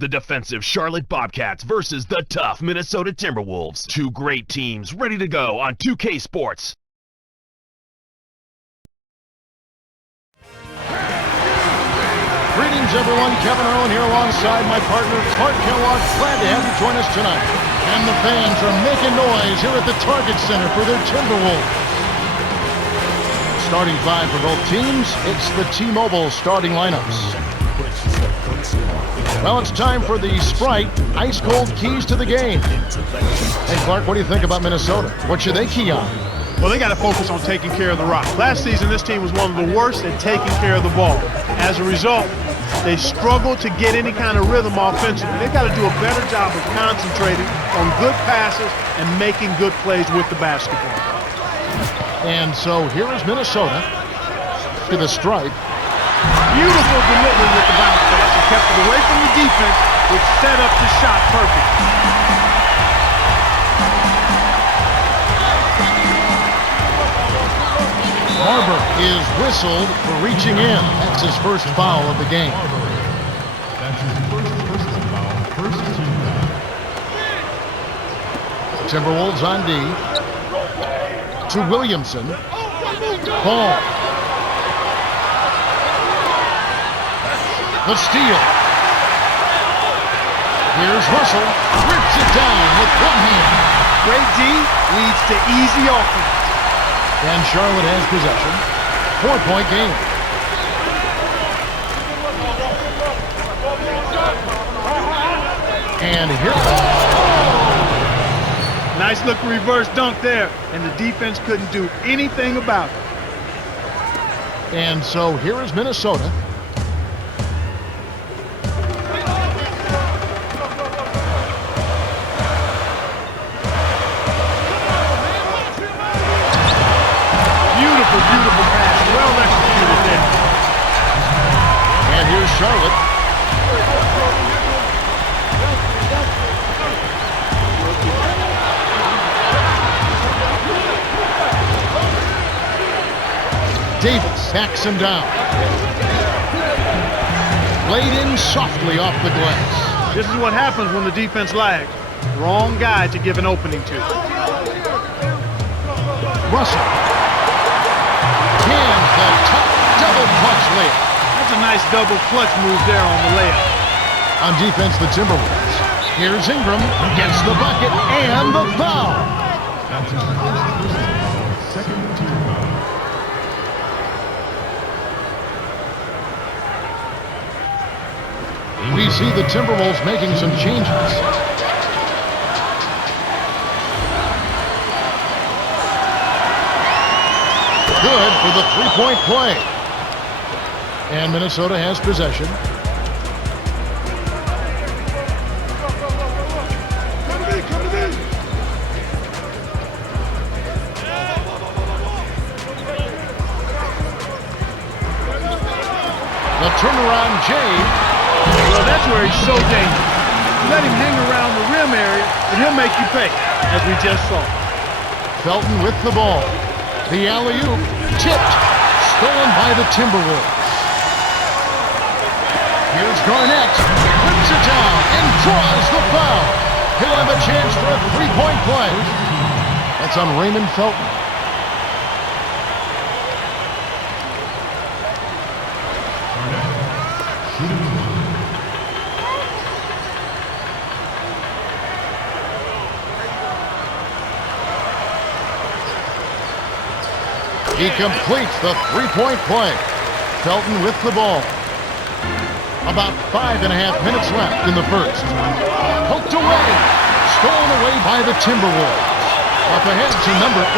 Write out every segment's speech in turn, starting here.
The defensive Charlotte Bobcats versus the tough Minnesota Timberwolves. Two great teams ready to go on 2K Sports. Greetings, everyone. Kevin Irwin here alongside my partner, Clark Kellogg. Glad to have you join us tonight. And the fans are making noise here at the Target Center for their Timberwolves. Starting five for both teams, it's the T-Mobile starting lineups. Well, it's time for the Sprite ice-cold keys to the game. Hey, Clark, what do you think about Minnesota? What should they key on? Well, they got to focus on taking care of the rock. Last season, this team was one of the worst at taking care of the ball. As a result, they struggled to get any kind of rhythm offensively. They've got to do a better job of concentrating on good passes and making good plays with the basketball. And so here is Minnesota to the stripe. Beautiful delivery with the bounce pass. He kept it away from the defense, which set up the shot perfect. Barber is whistled for reaching in. That's his first foul of the game. That's his first personal foul, first team foul. Timberwolves on D. To Williamson. Ball. The steal. Here's Russell. Rips it down with one hand. Great D leads to easy offense. And Charlotte has possession. 4-point game. And here. Nice looking reverse dunk there, and the defense couldn't do anything about it. And so here is Minnesota. Beautiful pass, well executed there. And here's Charlotte. Davis backs him down. Laid in softly off the glass. This is what happens when the defense lags. Wrong guy to give an opening to. Russell. Hands the top double clutch layup. That's a nice double clutch move there on the layup. On defense, the Timberwolves. Here's Ingram. Gets the bucket and the foul. That's his first personal foul, second team foul. We see the Timberwolves making some changes. Good for the three-point play. And Minnesota has possession. The turnaround, Jay. Well, that's where he's so dangerous. Let him hang around the rim area, and he'll make you pay, as we just saw. Felton with the ball. The alley-oop, tipped, stolen by the Timberwolves. Here's Garnett, whips it down, and draws the foul. He'll have a chance for a three-point play. That's on Raymond Felton. He completes the three-point play. Felton with the ball. About 5.5 minutes left in the first. Poked away. Stolen away by the Timberwolves. Up ahead to number 8.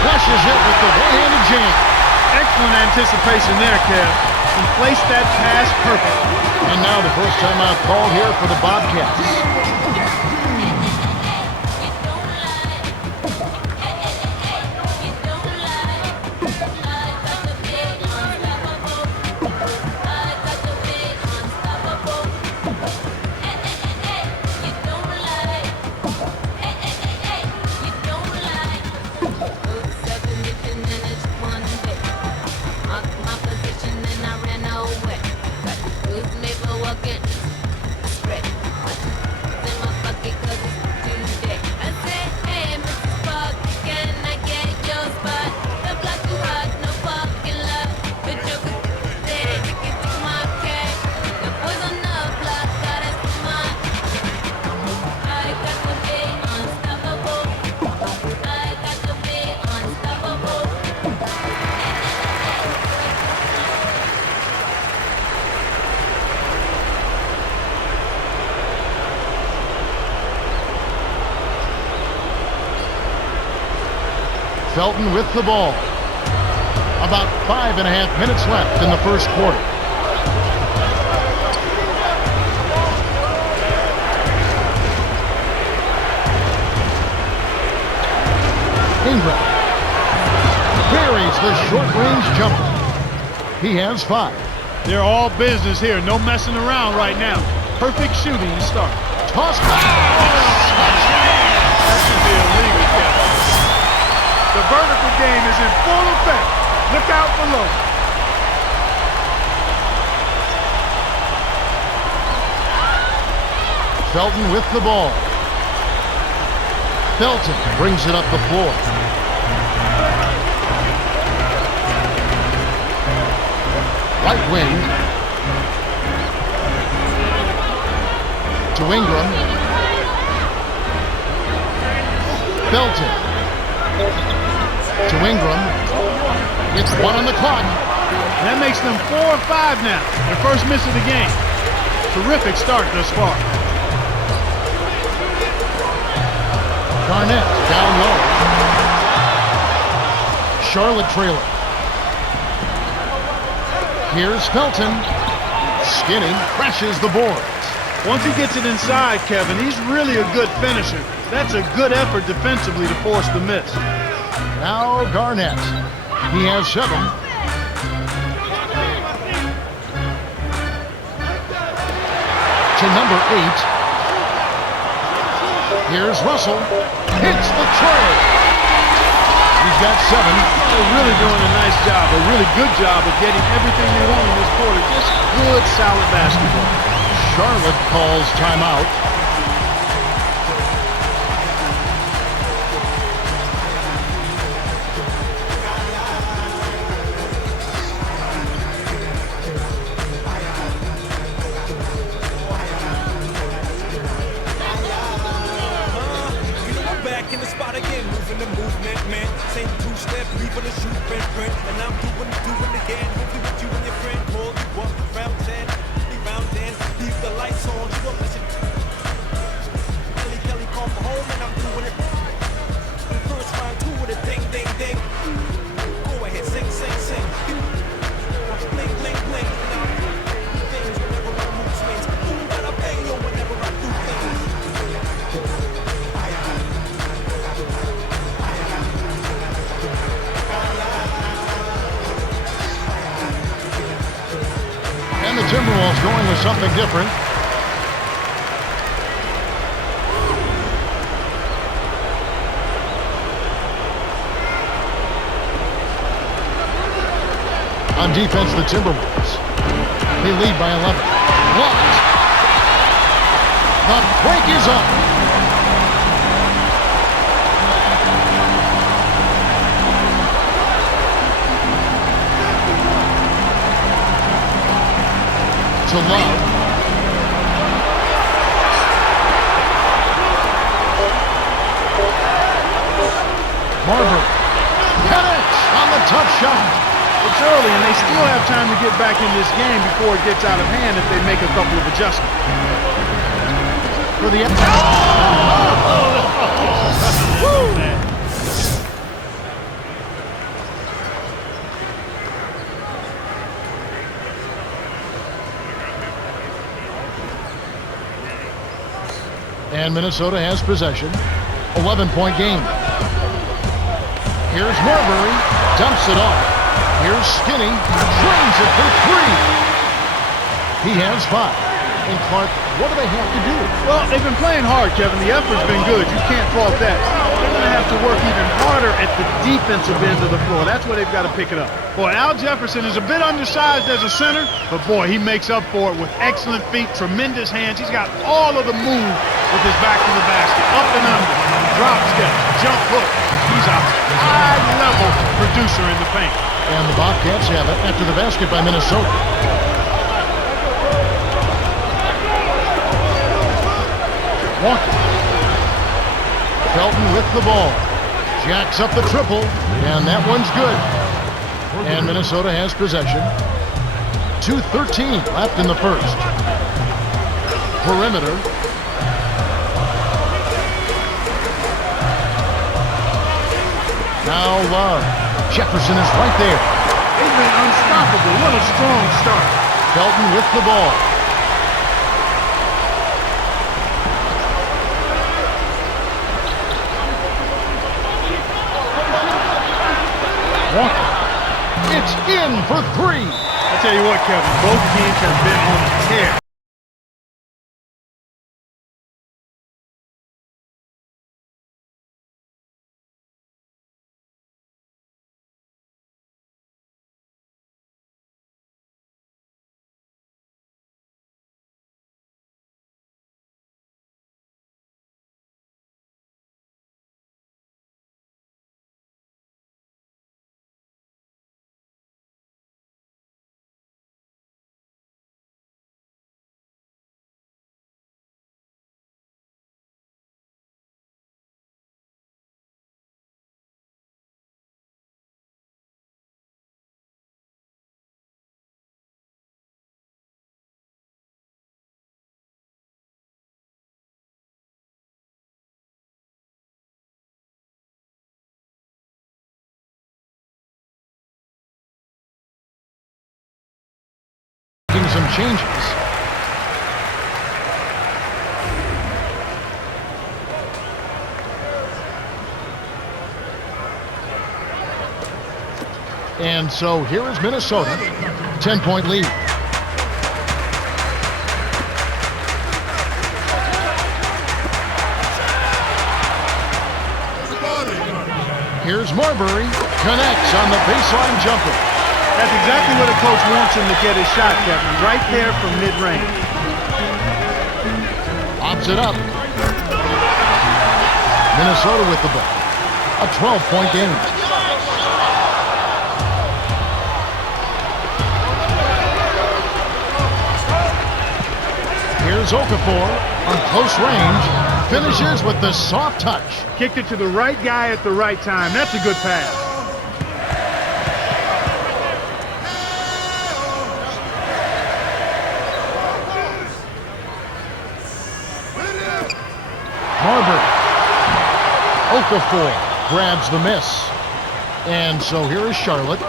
Flushes it with the one-handed jam. Excellent anticipation there, Kev. He placed that pass perfectly. And now the first timeout called here for the Bobcats. My position and I ran away. Got the goods made for walking. I spread Felton with the ball. About 5.5 minutes left in the first quarter. Ingram buries the short-range jumper. He has 5. They're all business here. No messing around right now. Perfect shooting to start. Toss. That should be illegal, Kevin. The vertical game is in full effect. Look out below. Felton with the ball. Felton brings it up the floor. Right wing. To Ingram. Felton. To Ingram. It's 1 on the clock. That makes them 4 or 5 now. Their first miss of the game. Terrific start thus far. Garnett down low. Charlotte trailer. Here's Felton. Skinny crashes the boards. Once he gets it inside, Kevin, he's really a good finisher. That's a good effort defensively to force the miss. Now Garnett. He has 7. To number 8. Here's Russell. Hits the tray. He's got 7. They're really doing a nice job, a really good job of getting everything they want in this quarter. Just good, solid basketball. Charlotte calls timeout. Timberwolves going with something different. On defense, the Timberwolves. They lead by 11. Blocked. The break is up. To Love. Marbury connects on the tough shot. It's early, and they still have time to get back in this game before it gets out of hand if they make a couple of adjustments. For the And Minnesota has possession. 11-point game. Here's Marbury. Dumps it off. Here's Skinny. Drains it for 3. He has 5. And Clark, what do they have to do? Well, they've been playing hard, Kevin. The effort's been good. You can't fault that. They're going to have to work even harder at the defensive end of the floor. That's where they've got to pick it up. Boy, Al Jefferson is a bit undersized as a center, but boy, he makes up for it with excellent feet, tremendous hands. He's got all of the move with his back to the basket, up and under, drop step, jump hook. He's a high-level producer in the paint. And the Bobcats have it after the basket by Minnesota. Walker. Felton with the ball. Jacks up the triple, and that one's good. And Minnesota has possession. 2:13 left in the first. Perimeter. Now Love. Jefferson is right there. They've been unstoppable. What a strong start. Felton with the ball. Walker. It's in for three. I tell you what, Kevin, both teams have been on a tear. Some changes. And so here is Minnesota, 10-point lead. Here's Marbury, connects on the baseline jumper. That's exactly where the coach wants him to get his shot, Kevin. Right there from mid-range. Lobs it up. Minnesota with the ball. A 12-point game. Here's Okafor on close range. Finishes with the soft touch. Kicked it to the right guy at the right time. That's a good pass. Marbury. Okafor grabs the miss. And so here is Charlotte,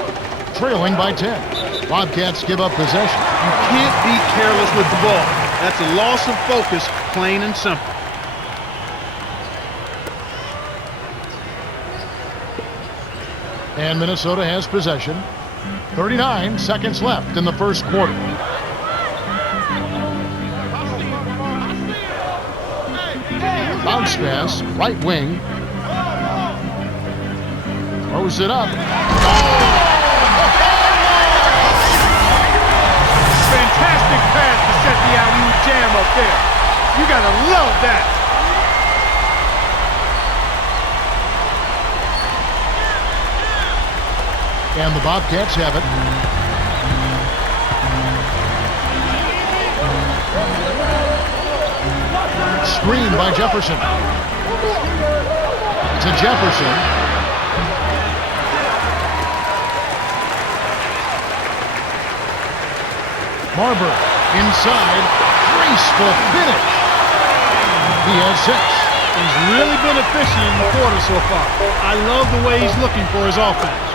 trailing by 10. Bobcats give up possession. You can't be careless with the ball. That's a loss of focus, plain and simple. And Minnesota has possession. 39 seconds left in the first quarter. Bounce pass, right wing. Throws it up. Fantastic pass to set the alley-oop jam up there. You gotta love that. And the Bobcats have it. Screen by Jefferson. To Jefferson. Marbury inside. Graceful finish. He has 6. He's really been efficient in the quarter so far. I love the way he's looking for his offense.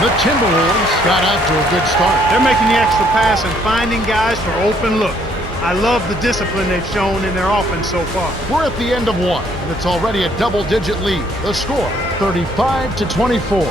The Timberwolves got out to a good start. They're making the extra pass and finding guys for open look. I love the discipline they've shown in their offense so far. We're at the end of one, and it's already a double-digit lead. The score, 35-24.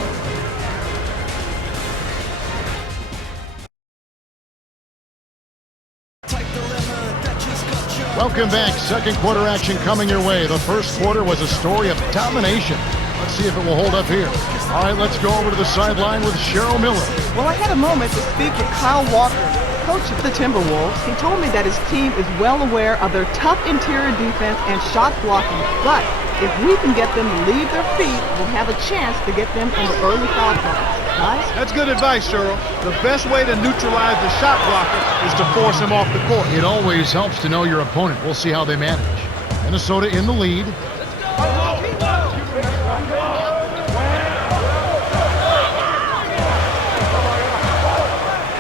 Welcome back. Second quarter action coming your way. The first quarter was a story of domination. Let's see if it will hold up here. All right, let's go over to the sideline with Cheryl Miller. Well, I had a moment to speak with Kyle Walker, coach of the Timberwolves. He told me that his team is well aware of their tough interior defense and shot blocking, but if we can get them to leave their feet, we'll have a chance to get them in the early foul calls. Guys? That's good advice, Cheryl. The best way to neutralize the shot blocker is to force him off the court. It always helps to know your opponent. We'll see how they manage. Minnesota in the lead.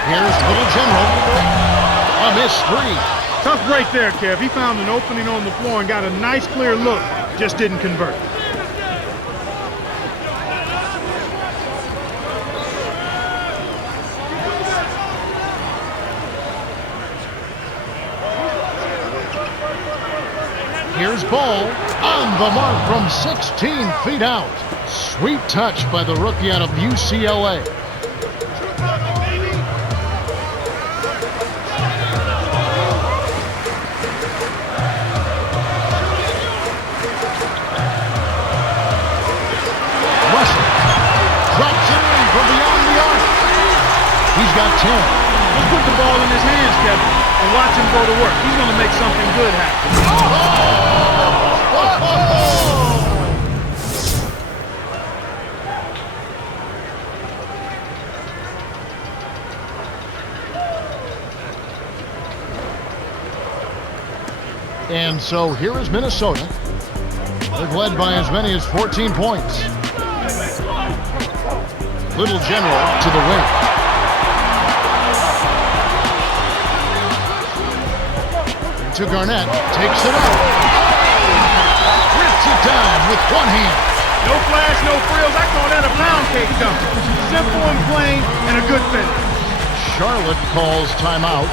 Here's Little General. A missed 3. Tough break there, Kev. He found an opening on the floor and got a nice clear look. Just didn't convert. Here's Ball on the mark from 16 feet out. Sweet touch by the rookie out of UCLA. Russell drops it in from beyond the arc. He's got 10. Just put the ball in his hands, Kevin, and watch him go to work. He's going to make something good happen. And so here is Minnesota. They've led by as many as 14 points. Little General to the wing. To Garnett, takes it up. Rips it down with one hand. No flash, no frills. I call that a pound cake dunk. Simple and plain and a good finish. Charlotte calls timeout.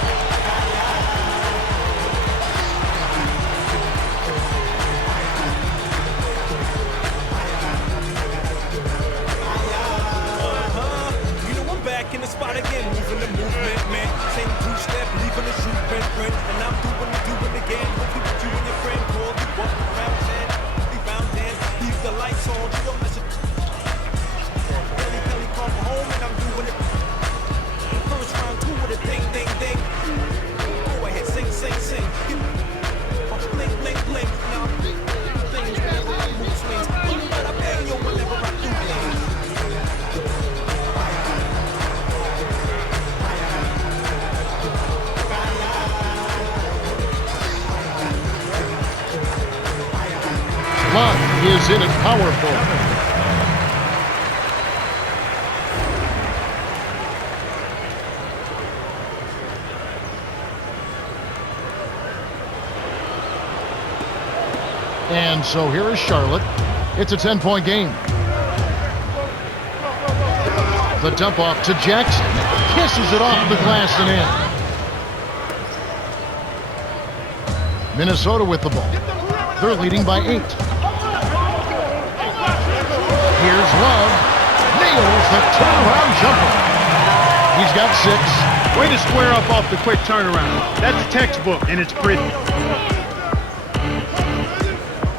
Is in it powerful. And so here is Charlotte. It's a 10-point game. The dump off to Jackson. Kisses it off the glass and in. Minnesota with the ball. They're leading by 8. Here's Love. Nails the turnaround jumper. He's got 6. Way to square up off the quick turnaround. That's textbook, and it's pretty.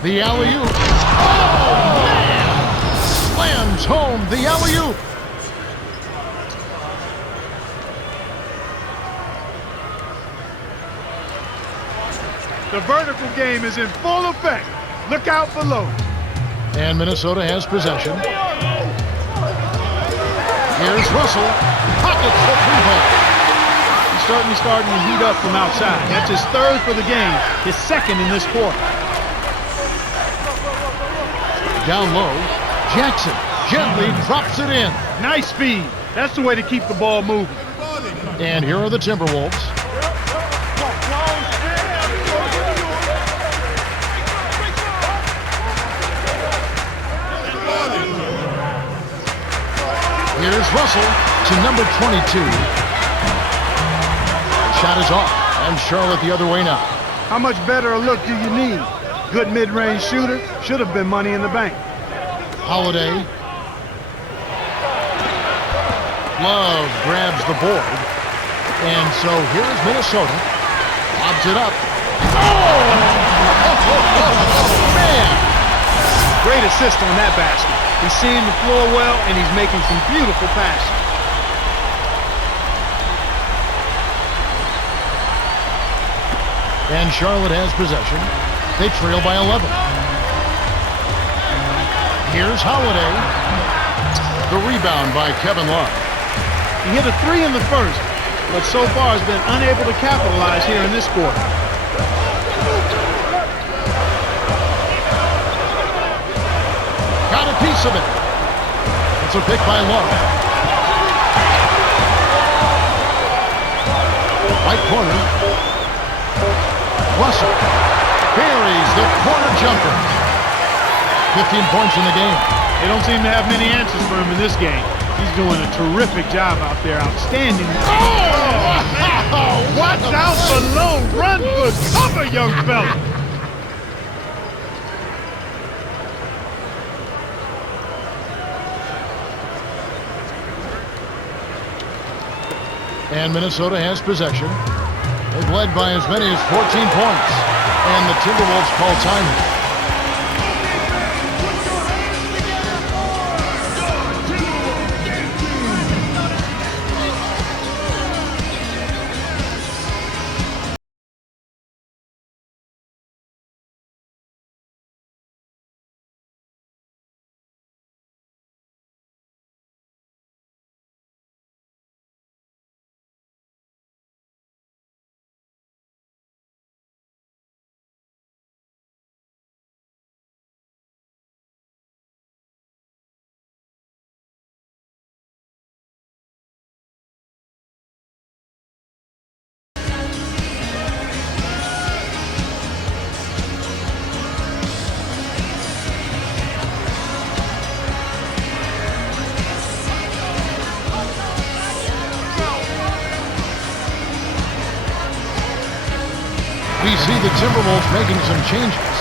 The alley-oop. Oh, man! Slams home the alley-oop. The vertical game is in full effect. Look out below. And Minnesota has possession. Here's Russell. Pockets the three-ball. He's starting to heat up from outside. That's his 3rd for the game, his 2nd in this quarter. Down low, Jackson gently drops it in. Nice speed. That's the way to keep the ball moving. And here are the Timberwolves. Here's Russell to number 22. Shot is off, and Charlotte the other way now. How much better a look do you need? Good mid-range shooter. Should have been money in the bank. Holiday. Love grabs the board. And so here's Minnesota. Lobs it up. Oh, man! Great assist on that basket. He's seeing the floor well, and he's making some beautiful passes. And Charlotte has possession. They trail by 11. Here's Holiday. The rebound by Kevin Love. He hit a 3 in the first, but so far has been unable to capitalize here in this quarter. Got a piece of it. It's a pick by Love. Right corner. Russell buries the corner jumper. 15 points in the game. They don't seem to have many answers for him in this game. He's doing a terrific job out there. Outstanding. Oh! Watch out below. Run for cover, young fella. And Minnesota has possession. They've led by as many as 14 points. And the Timberwolves call time. We see the Timberwolves making some changes.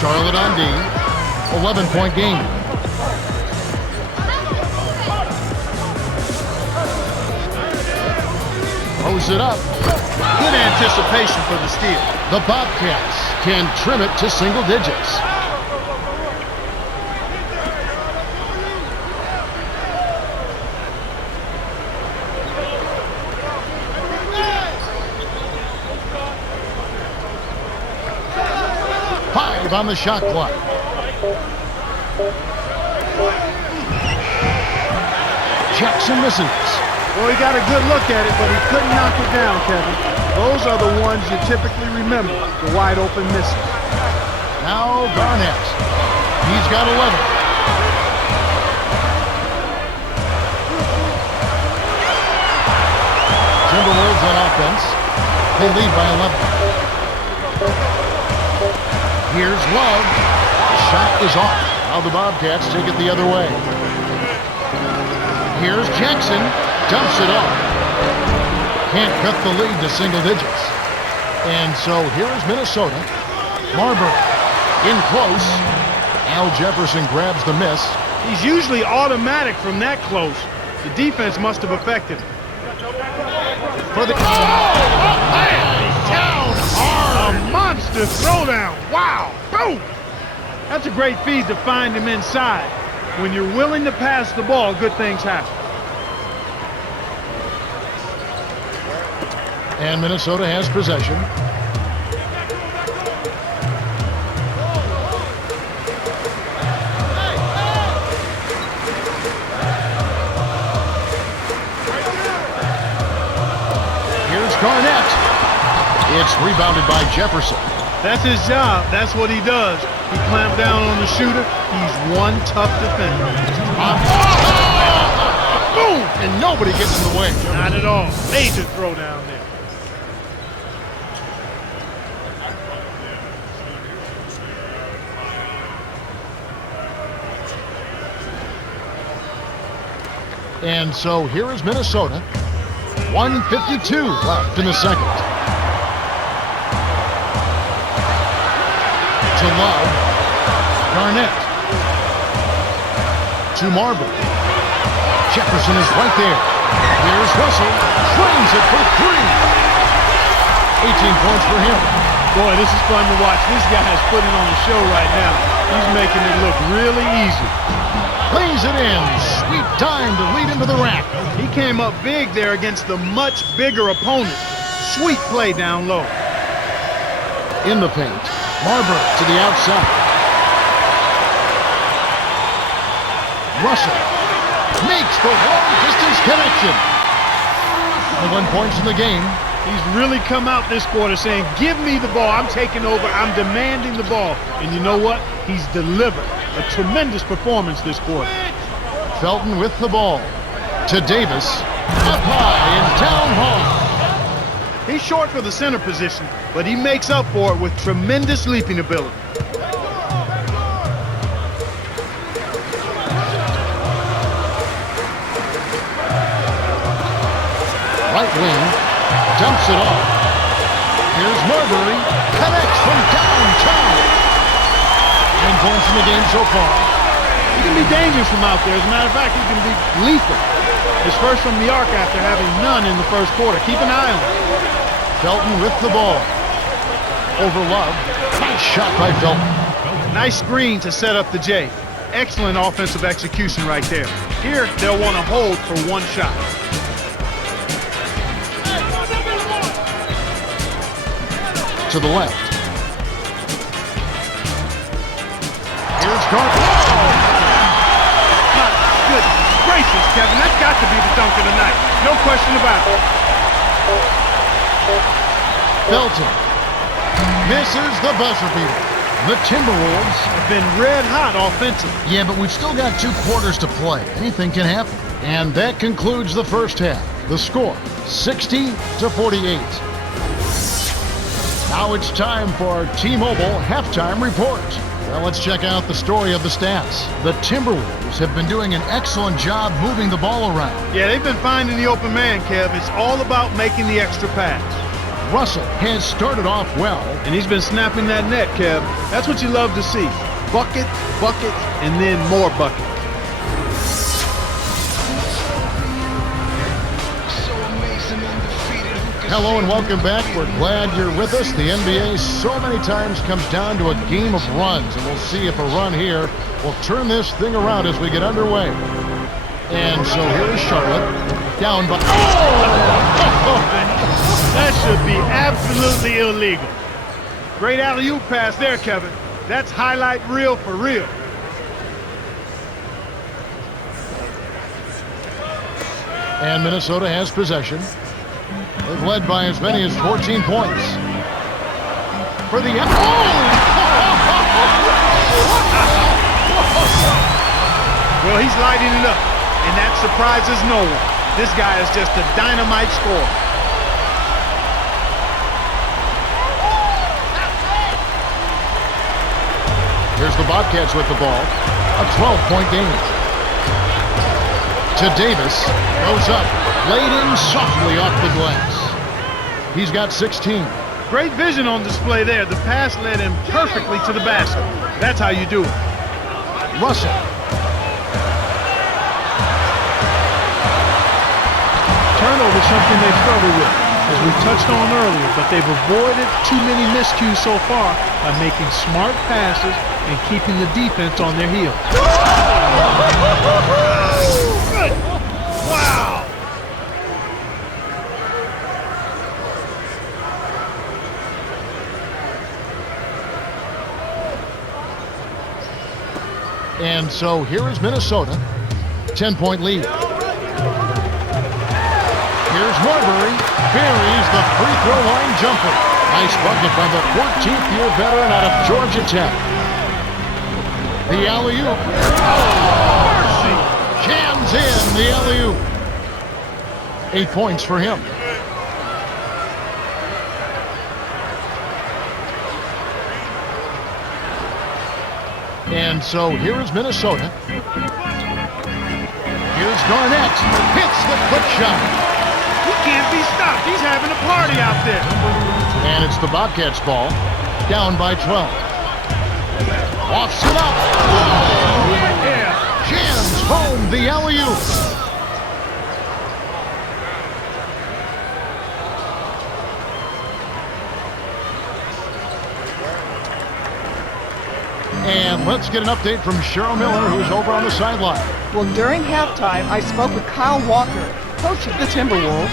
Charlotte on D, 11-point game. Throws it up. Good anticipation for the steal. The Bobcats can trim it to single digits. On the shot clock. Jackson misses. Well, he got a good look at it, but he couldn't knock it down, Kevin. Those are the ones you typically remember, the wide open misses. Now Garnett. He's got 11. Timberwolves on offense. They lead by 11. Here's Love. The shot is off. Now the Bobcats take it the other way. Here's Jackson. Dumps it off. Can't cut the lead to single digits. And so here's Minnesota. Marbury in close. Al Jefferson grabs the miss. He's usually automatic from that close. The defense must have affected him. For the... A monster throwdown. Wow. Boom. That's a great feed to find him inside. When you're willing to pass the ball, good things happen. And Minnesota has possession. Here's Garnett. It's rebounded by Jefferson. That's his job. That's what he does. He clamped down on the shooter. He's one tough defender. Boom! And nobody gets in the way. Not at all. Major throwdown there. And so here is Minnesota. 1:52 left in the second. To Love. Garnett. To Marbury. Jefferson is right there. Here's Russell. Frames it for 3. 18 points for him. Boy, this is fun to watch. This guy is putting on the show right now. He's making it look really easy. Lays it in. Sweet time to lead into the rack. He came up big there against the much bigger opponent. Sweet play down low. In the paint. Marbury to the outside. Russell makes the long-distance connection. 21 points in the game. He's really come out this quarter saying, give me the ball. I'm taking over. I'm demanding the ball. And you know what? He's delivered. A tremendous performance this quarter. Felton with the ball. To Davis. Up high and down hard. He's short for the center position, but he makes up for it with tremendous leaping ability. Right wing, dumps it off. Here's Marbury, connects from downtown. 9 points in the game so far. He can be dangerous from out there. As a matter of fact, he can be lethal. His first from the arc after having none in the first quarter. Keep an eye on him. Felton with the ball. Over Love. Nice shot by Felton. Nice screen to set up the J. Excellent offensive execution right there. Here, they'll want to hold for one shot. To the left. Here's Garnett. My goodness gracious, Kevin. That's got to be the dunk of the night. No question about it. Felton misses the buzzer beater. The Timberwolves Have been red hot offensively. Yeah, but we've still got 2 quarters to play. Anything can happen. And that concludes the first half. The score, 60-48. Now it's time for our T-Mobile halftime report. Well, let's check out the story of the stats. The Timberwolves have been doing an excellent job moving the ball around. Yeah, they've been finding the open man, Kev. It's all about making the extra pass. Russell has started off well. And he's been snapping that net, Kev. That's what you love to see. Bucket, bucket, and then more buckets. Hello and welcome back. We're glad you're with us. The NBA so many times comes down to a game of runs, and we'll see if a run here will turn this thing around as we get underway. And so here is Charlotte, down by... That should be absolutely illegal. Great alley-oop pass there, Kevin. That's highlight reel for real. And Minnesota has possession. They've led by as many as 14 points. For the... Well, he's lighting it up, and that surprises no one. This guy is just a dynamite scorer. Here's the Bobcats with the ball. A 12-point game. To Davis. Goes up. Laid in softly off the glass. He's got 16. Great vision on display there. The pass led him perfectly to the basket. That's how you do it. Russell. Turnover is something they struggle with, as we touched on earlier, but they've avoided too many miscues so far by making smart passes and keeping the defense on their heels. Good. Wow. And so here is Minnesota. 10-point lead. Here's Marbury. Buries the free throw line jumper. Nice bucket by the 14th-year veteran out of Georgia Tech. The alley-oop. Mercy! Jams in the alley-oop. 8 points for him. And so here is Minnesota. Here's Garnett. Hits the quick shot. He can't be stopped. He's having a party out there. And it's the Bobcats' ball. Down by 12. Offs it up. Oh, Yeah. jams home the alley-oop. And let's get an update from Cheryl Miller, who's over on the sideline. Well, during halftime, I spoke with Kyle Walker, coach of the Timberwolves.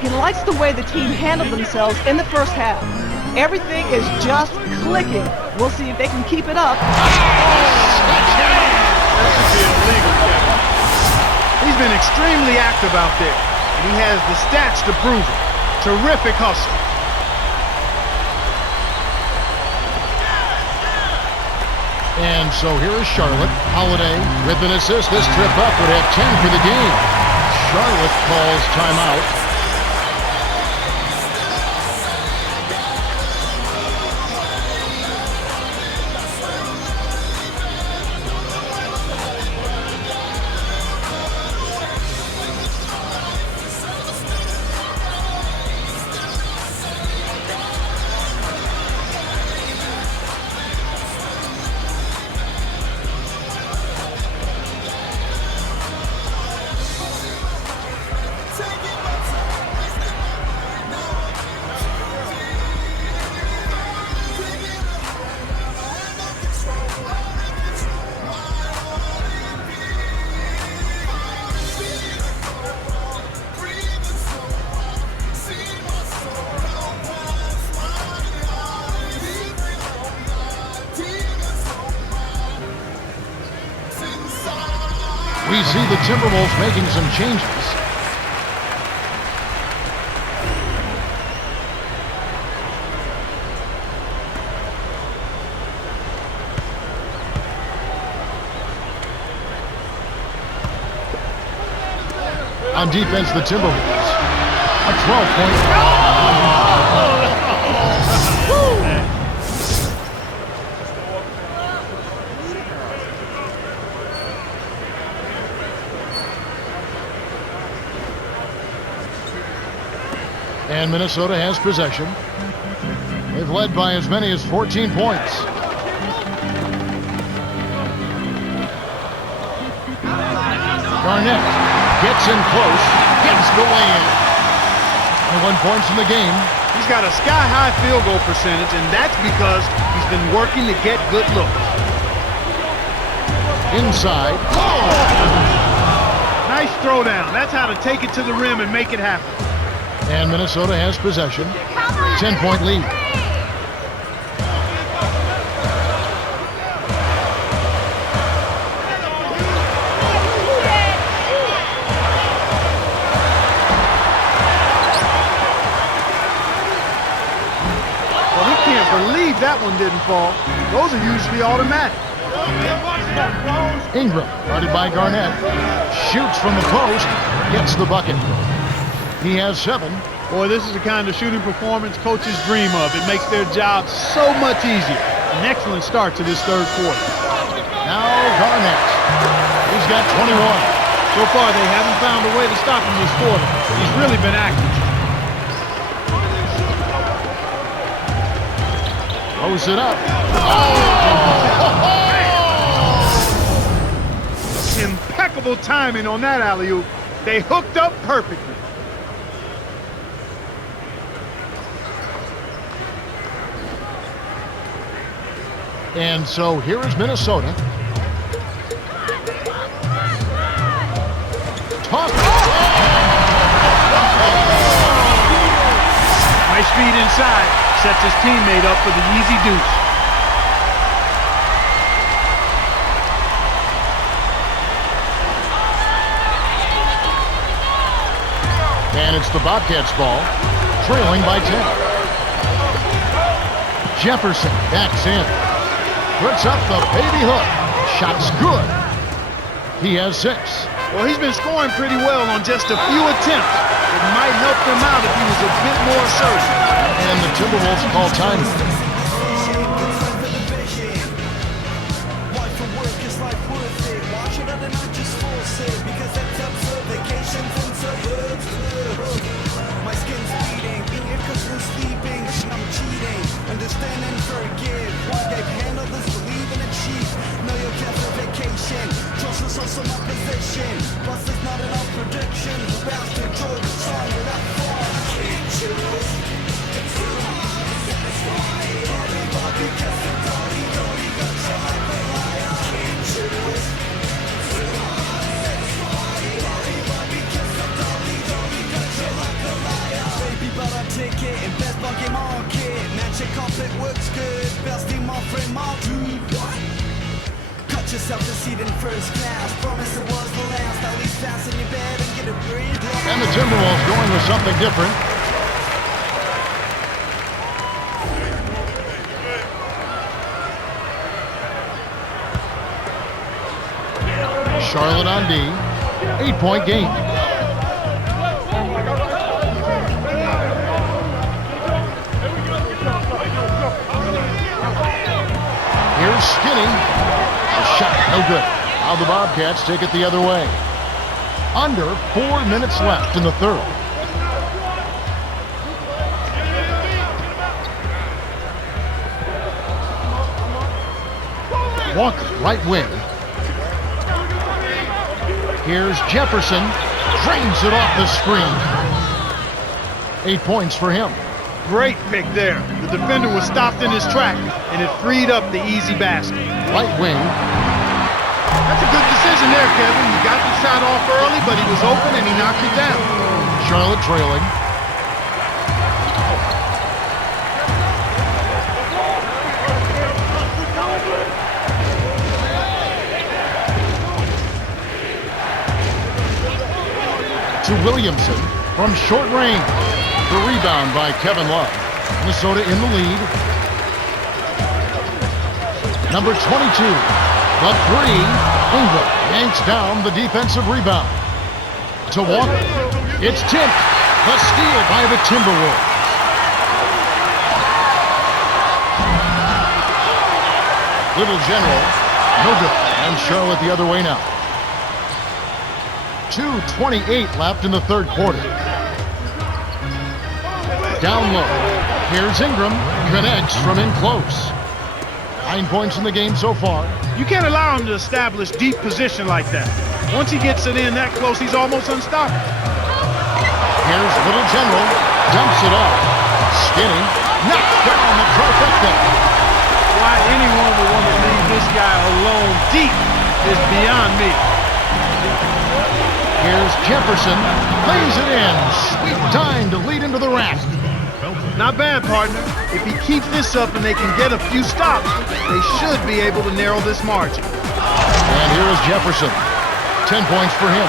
He likes the way the team handled themselves in the first half. Everything is just clicking. We'll see if they can keep it up. That should be illegal, Kevin. He's been extremely active out there, and he has the stats to prove it. Terrific hustle. And so here is Charlotte. Holiday with an assist. This trip up would have 10 for the game. Charlotte calls timeout. We see the Timberwolves making some changes. On defense, the Timberwolves. A 12-point. And Minnesota has possession. They've led by as many as 14 points. Garnett gets in close, gets the lay-in. 21 points in the game. He's got a sky-high field goal percentage, and that's because he's been working to get good looks. Inside. Oh! Nice throwdown. That's how to take it to the rim and make it happen. And Minnesota has possession. 10-point lead. Well, he can't believe that one didn't fall. Those are usually automatic. Ingram, guarded by Garnett. Shoots from the post. Gets the bucket. He has 7. Boy, this is the kind of shooting performance coaches dream of. It makes their job so much easier. An excellent start to this third quarter. Now Garnett. He's got 21. So far, they haven't found a way to stop him this quarter. He's really been active. Throws it up. Oh! Impeccable timing on that alley-oop. They hooked up perfectly. And so here is Minnesota. Tough. Nice feed inside. Sets his teammate up for the easy deuce. And it's the Bobcats' ball, trailing by 10. Jefferson backs in. Puts up the baby hook. Shot's good. He has 6. Well, he's been scoring pretty well on just a few attempts. It might help them out if he was a bit more assertive. And the Timberwolves call time. My skin's bleeding, eating cause I'm sleeping. I'm cheating, understand and forgive. One day handle this, believe and achieve. Know your cancel vacation, trust us on some opposition. Plus there's not enough prediction. Bounce to control the song without fall. I can't choose. It's too hard to satisfy. Everybody gets a dolly, dolly, got your life a lie. I can't choose. It's too hard to satisfy. Everybody gets a dolly, dolly, got your life a lie. Baby, but I take it in best bucket market. Magic carpet works good. Best team my friend, my dude. What? Cut yourself a seat in first class. Promise it was the last. At least fast in your bed and get a breathe. And the Timberwolves going with something different. Charlotte on D. 8-point game. Here's Skinny. A shot, no good. Now the Bobcats take it the other way. Under 4 minutes left in the third. Walker, right wing. Here's Jefferson. Drains it off the screen. 8 points for him. Great pick there. The defender was stopped in his track, and it freed up the easy basket. Right wing. That's a good decision there, Kevin. He got the shot off early, but he was open, and he knocked it down. Charlotte trailing. To Williamson from short range. The rebound by Kevin Love. Minnesota in the lead. Number 22. The three. Ingram yanks down the defensive rebound. To Walker. It's tipped. The steal by the Timberwolves. Little General. No good. And Charlotte the other way now. 2:28 left in the third quarter. Down low. Here's Ingram. Connects from in close. 9 points in the game so far. You can't allow him to establish deep position like that. Once he gets it in that close, he's almost unstoppable. Here's Little General. Dumps it off. Skinny. Knocks down the trifecta. Why anyone would want to leave this guy alone deep is beyond me. Here's Jefferson. Lays it in. Sweet time to lead into the rack. Not bad, partner. If he keeps this up and they can get a few stops, they should be able to narrow this margin. And here is Jefferson. 10 points for him.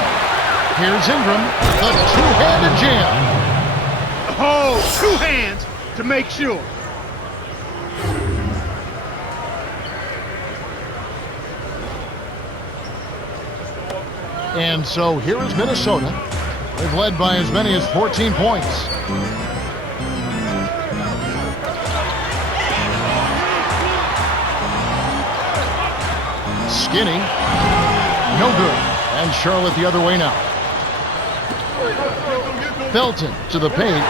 Here's Ingram. The two-handed jam. Oh, 2 hands to make sure. And so here is Minnesota. They've led by as many as 14 points. Skinny. No good. And Charlotte the other way now. Felton to the paint.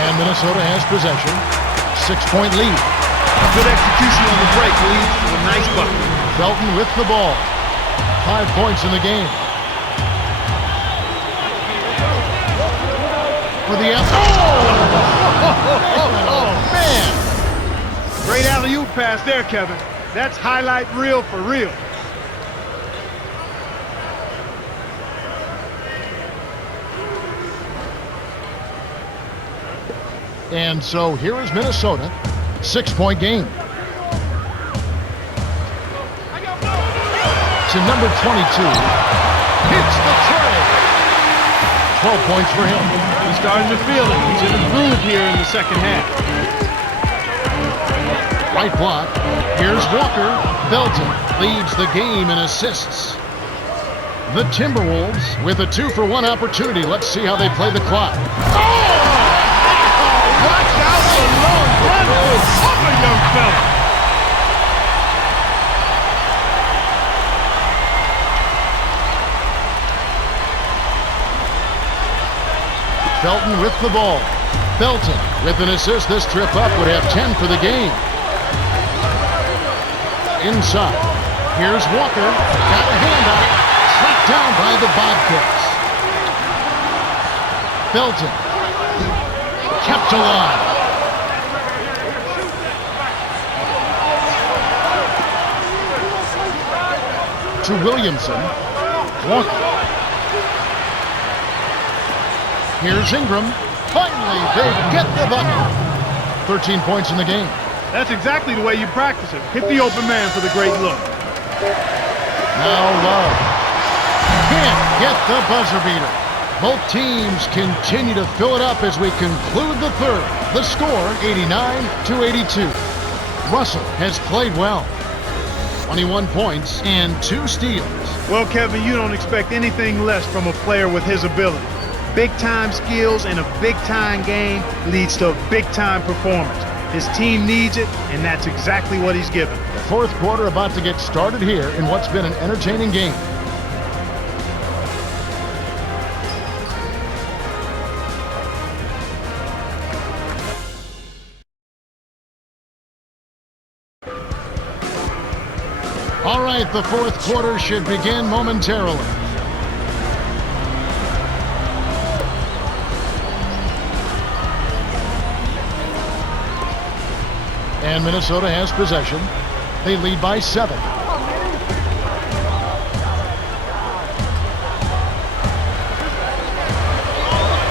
And Minnesota has possession. 6-point lead. Good execution on the break leads to a nice bucket. Felton with the ball. 5 points in the game. For the oh, man! Great alley-oop pass there, Kevin. That's highlight reel for real. And so here is Minnesota. 6-point game. To number 22. Hits the tray. 12 points for him. He's starting to feel it. He's in a groove here in the second half. Right block. Here's Walker. Felton leads the game in assists. The Timberwolves with a 2-for-1 opportunity. Let's see how they play the clock. Oh! Watch out for long run to his upper, young fella. Felton with the ball. Felton with an assist. This trip up would have 10 for the game. Inside. Here's Walker. Got a hand on it. Tracked down by the Bobcats. Felton. Kept alive. To Williamson. Walker. Here's Ingram. Finally, they get the bucket. 13 points in the game. That's exactly the way you practice it. Hit the open man for the great look. Now Love. Can't get the buzzer beater. Both teams continue to fill it up as we conclude the third. The score, 89-82. Russell has played well. 21 points and 2 steals. Well, Kevin, you don't expect anything less from a player with his ability. Big-time skills in a big-time game leads to a big-time performance. His team needs it, and that's exactly what he's given. The fourth quarter about to get started here in what's been an entertaining game. All right, the fourth quarter should begin momentarily. And Minnesota has possession. They lead by 7.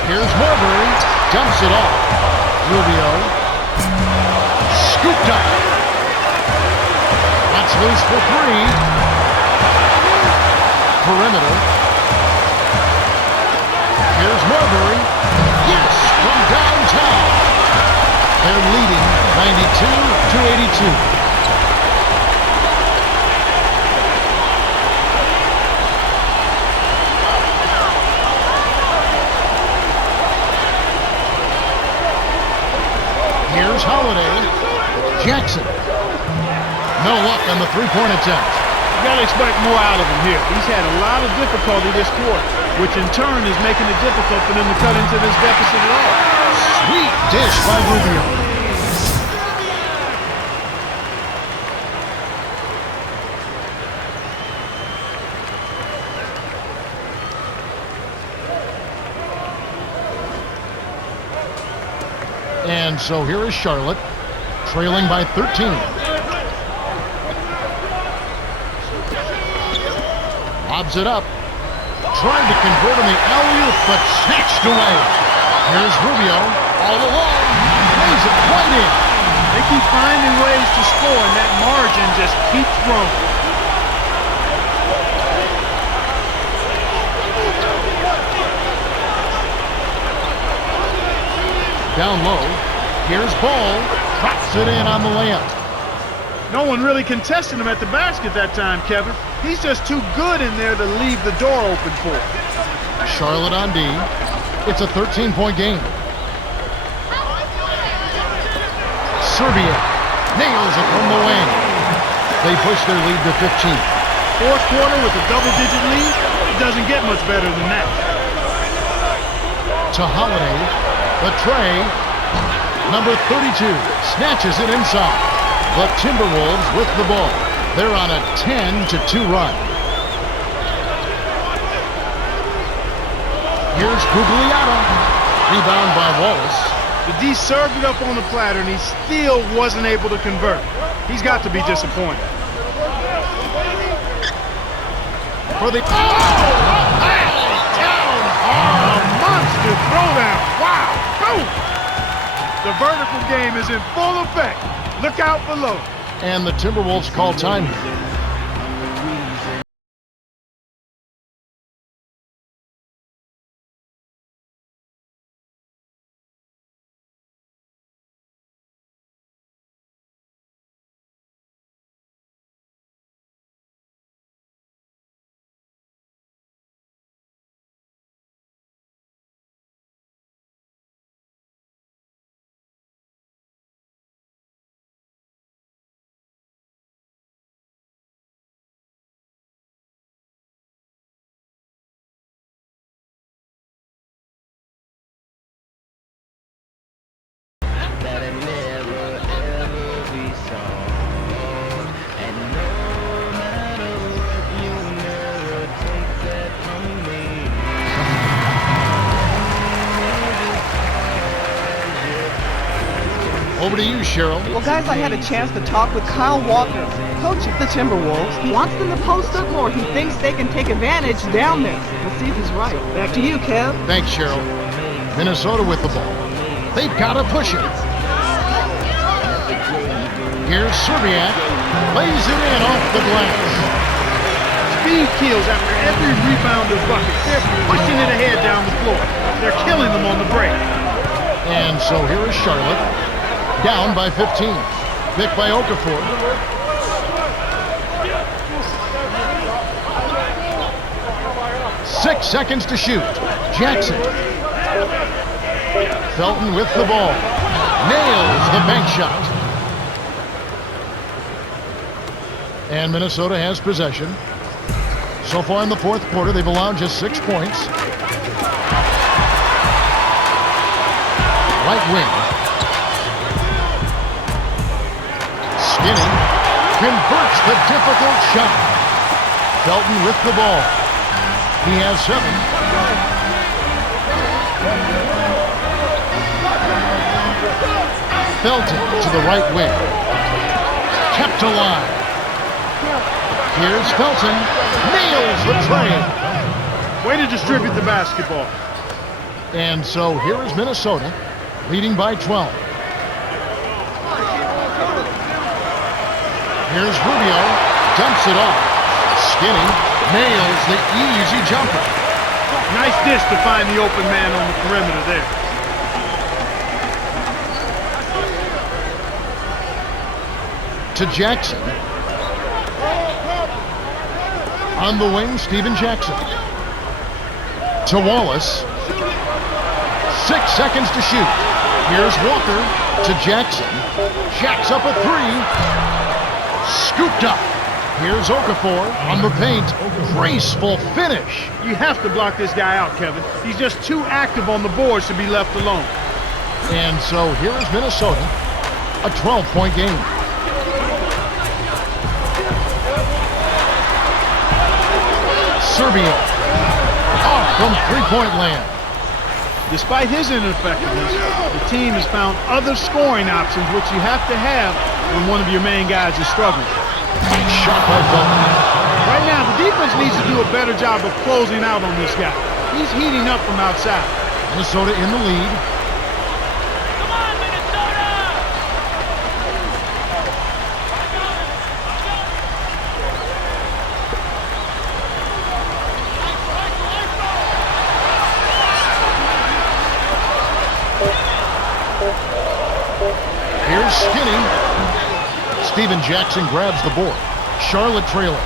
Here's Marbury. Dumps it off. Rubio. Scooped up. That's loose for 3. Perimeter. Here's Marbury. Yes, from downtown. They're leading 92-82. Here's Holiday. Jackson. No luck on the three-point attempt. You got to expect more out of him here. He's had a lot of difficulty this quarter, which in turn is making it difficult for them to cut into this deficit at all. Sweet dish by Rubio. And so here is Charlotte, trailing by 13. Lobs it up. Trying to convert on the alley-oop, but snatched away. Here's Rubio, all alone. Lays it right in. They keep finding ways to score, and that margin just keeps growing. Down low. Here's Ball. Drops it in on the layup. No one really contested him at the basket that time, Kevin. He's just too good in there to leave the door open for him. Charlotte on D. It's a 13-point game. Serbia nails it from the wing. They push their lead to 15. Fourth quarter with a double-digit lead, it doesn't get much better than that. To Holiday, the tray, number 32, snatches it inside. The Timberwolves with the ball. They're on a 10-2 run. Here's Gugliotta. Rebound by Wallace. The D served it up on the platter, and he still wasn't able to convert. He's got to be disappointed. For the... A monster throwdown. Wow. Boom. The vertical game is in full effect. Look out below. And the Timberwolves call time. Over to you, Cheryl. Well, guys, I had a chance to talk with Kyle Walker, coach of the Timberwolves. He wants them to post up more. He thinks they can take advantage down there. Let's see if he's right. Back to you, Kev. Thanks, Cheryl. Minnesota with the ball. They've got to push it. Here's Serbiak. Lays it in off the glass. Speed kills after every rebounder bucket. They're pushing it ahead down the floor. They're killing them on the break. And so here is Charlotte. Down by 15. Picked by Okafor. 6 seconds to shoot. Jackson. Felton with the ball. Nails the bank shot. And Minnesota has possession. So far in the fourth quarter, they've allowed just 6 points. Right wing. Skinny converts the difficult shot. Felton with the ball. He has 7. Felton to the right wing. Kept alive. Here's Felton. Nails the tray. Way to distribute the basketball. And so here is Minnesota, leading by 12. Here's Rubio. Dumps it off. Skinny nails the easy jumper. Nice dish to find the open man on the perimeter there. To Jackson. On the wing, Steven Jackson. To Wallace. 6 seconds to shoot. Here's Walker to Jackson. Jacks up a 3. Scooped up. Here's Okafor on the paint. Graceful finish. You have to block this guy out, Kevin. He's just too active on the boards to be left alone. And so here is Minnesota, a 12-point game. Serbia off from three-point land. Despite his ineffectiveness, the team has found other scoring options, which you have to have when one of your main guys is struggling. Shot by Felton. Right now, the defense needs to do a better job of closing out on this guy. He's heating up from outside. Minnesota in the lead. Come on, Minnesota! Here's Skinny. Steven Jackson grabs the board. Charlotte trailing.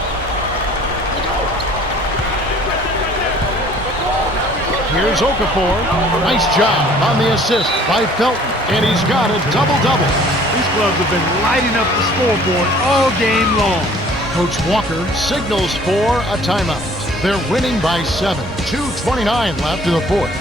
Here's Okafor. Nice job on the assist by Felton. And he's got a double-double. These clubs have been lighting up the scoreboard all game long. Coach Walker signals for a timeout. They're winning by 7. 2:29 left in the fourth.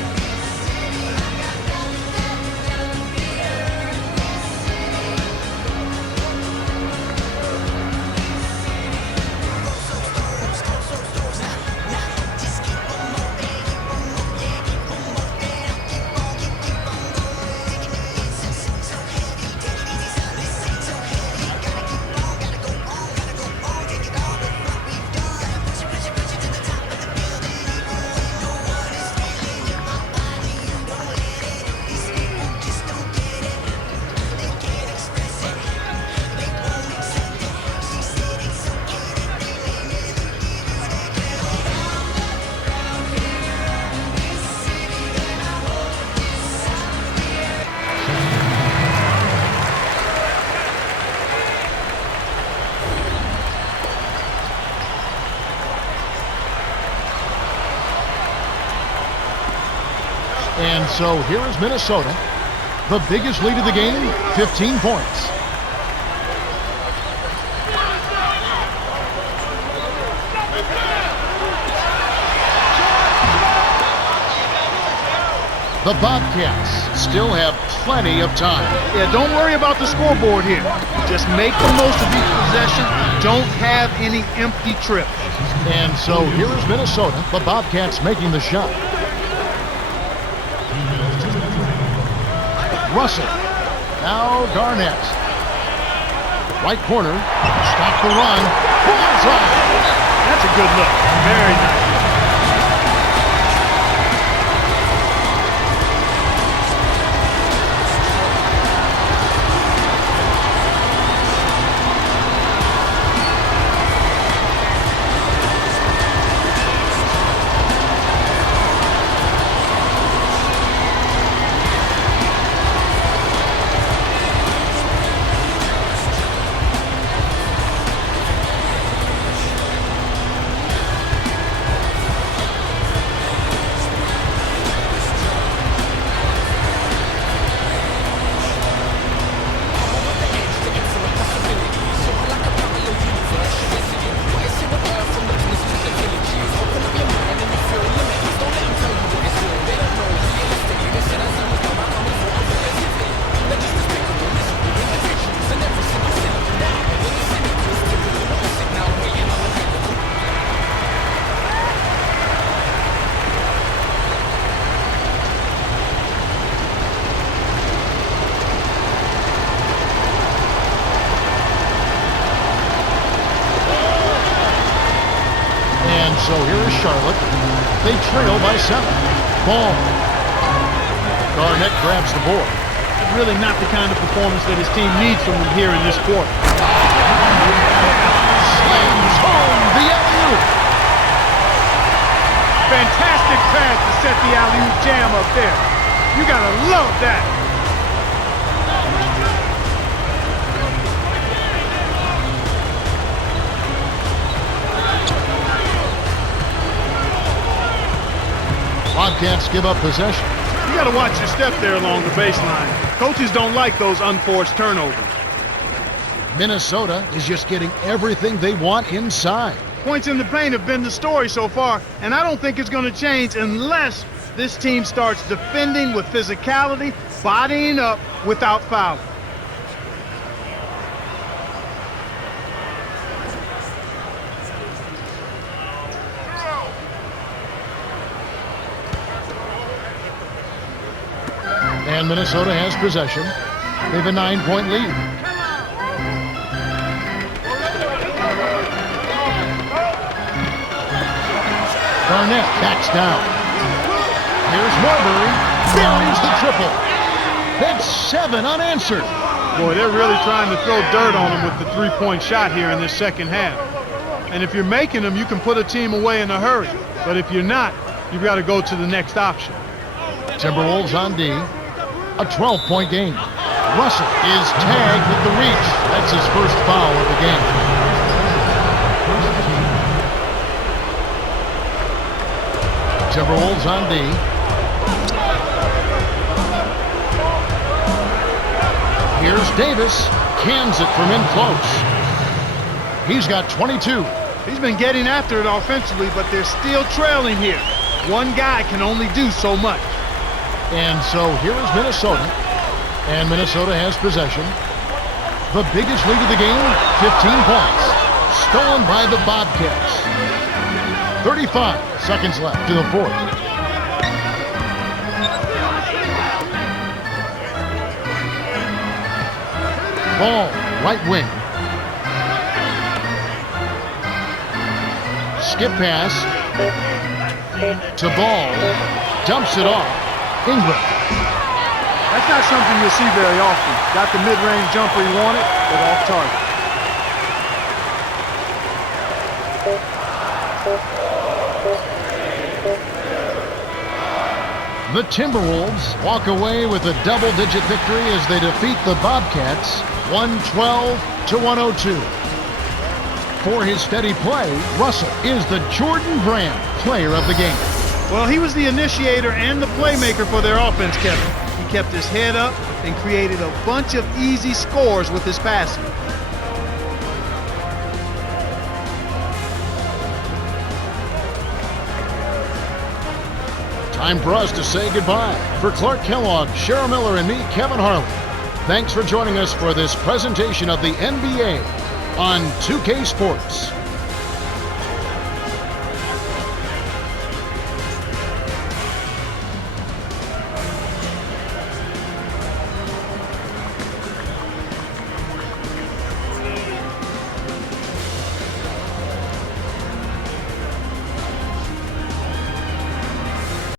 And so here is Minnesota. The biggest lead of the game, 15 points. The Bobcats still have plenty of time. Yeah, don't worry about the scoreboard here. Just make the most of each possession. Don't have any empty trips. And so here is Minnesota. The Bobcats making the shot. Russell. Now Garnett. Right corner. Stop the run. Bullseye. That's a good look. Very nice. so here is Charlotte. They trail by 7. Ball. Garnett grabs the board. That's really not the kind of performance that his team needs from him here in this quarter. Slams home the alley-oop. Fantastic pass to set the alley-oop jam up there. You gotta love that. Bobcats give up possession. You got to watch your step there along the baseline. Coaches don't like those unforced turnovers. Minnesota is just getting everything they want inside. Points in the paint have been the story so far, and I don't think it's going to change unless this team starts defending with physicality, bodying up without fouling. And Minnesota has possession. They have a 9-point lead. Garnett backs down. Here's Marbury. Buries the triple. That's 7 unanswered. Boy, they're really trying to throw dirt on him with the three-point shot here in this second half. And if you're making them, you can put a team away in a hurry. But if you're not, you've got to go to the next option. Timberwolves on D. A 12-point game. Russell is tagged with the reach. That's his first foul of the game. Timberwolves on D. Here's Davis. Cans it from in close. He's got 22. He's been getting after it offensively, but they're still trailing here. One guy can only do so much. And so here is Minnesota, and Minnesota has possession. The biggest lead of the game, 15 points, stolen by the Bobcats. 35 seconds left to the fourth. Ball, right wing. Skip pass to Ball, dumps it off. Ingram. That's not something you'll see very often. Got the mid-range jumper he wanted, but off target. The Timberwolves walk away with a double-digit victory as they defeat the Bobcats 112-102. For his steady play, Russell is the Jordan Brand player of the game. Well, he was the initiator and the playmaker for their offense, Kevin. He kept his head up and created a bunch of easy scores with his passing. Time for us to say goodbye. For Clark Kellogg, Cheryl Miller, and me, Kevin Harlan, thanks for joining us for this presentation of the NBA on 2K Sports.